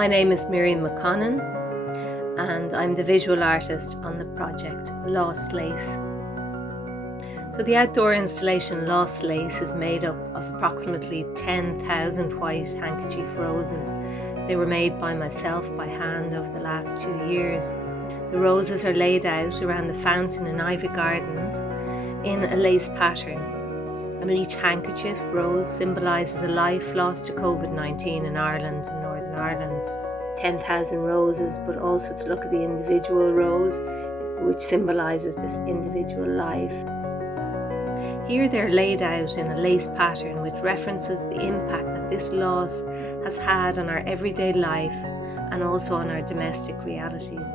My name is Miriam McConnon and I'm the visual artist on the project Lost Lace. So the outdoor installation Lost Lace is made up of approximately 10,000 white handkerchief roses. They were made by myself by hand over the last 2 years. The roses are laid out around the fountain in Iveagh Gardens in a lace pattern, and each handkerchief rose symbolises a life lost to COVID-19 in Ireland and Northern Ireland. 10,000 roses, but also to look at the individual rose, which symbolises this individual life. Here they're laid out in a lace pattern which references the impact that this loss has had on our everyday life and also on our domestic realities.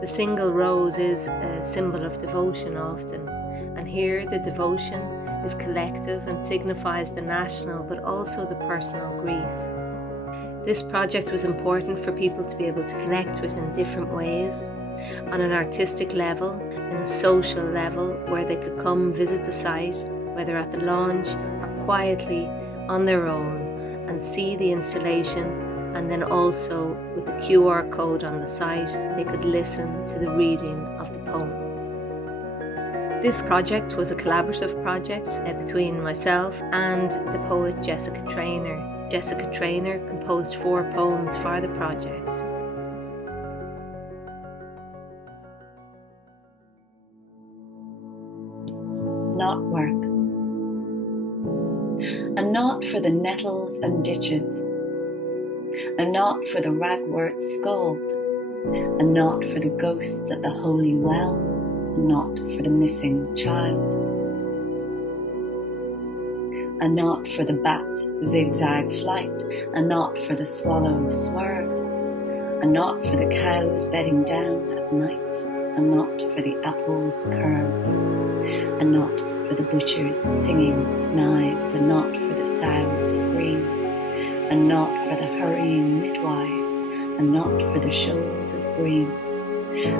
The single rose is a symbol of devotion often, and here the devotion is collective and signifies the national but also the personal grief. This project was important for people to be able to connect with in different ways, on an artistic level, in a social level, where they could come visit the site, whether at the launch or quietly on their own, and see the installation, and then also with the QR code on the site they could listen to the reading of the poem. This project was a collaborative project between myself and the poet Jessica Traynor. Jessica Traynor composed 4 poems for the project. Knotwork. A knot for the nettles and ditches, a knot for the ragwort scald, a knot for the ghosts at the holy well, a knot for the missing child, a knot for the bat's zigzag flight, a knot for the swallow's swerve, a knot for the cows bedding down at night, a knot for the apple's curve, a knot for the butchers singing knives, a knot for the sow's scream, a knot for the hurrying midwives, a knot for the shoals of bream,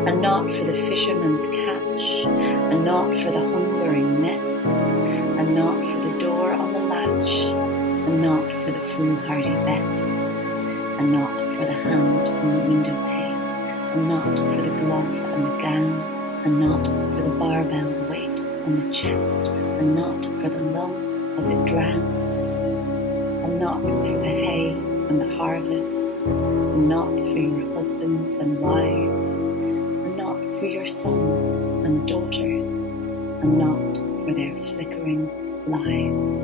a knot for the fisherman's catch, a knot for the hungering nets, a knot for the door on the latch, a knot for the foolhardy bet, a knot for the hand on the window pane, a knot for the glove and the gown, a knot for the barbell weight on the chest, a knot for the lung as it drowns, a knot for the hay and the harvest, a knot for your husbands and wives, a knot for your sons and daughters, a knot for their flickering lives.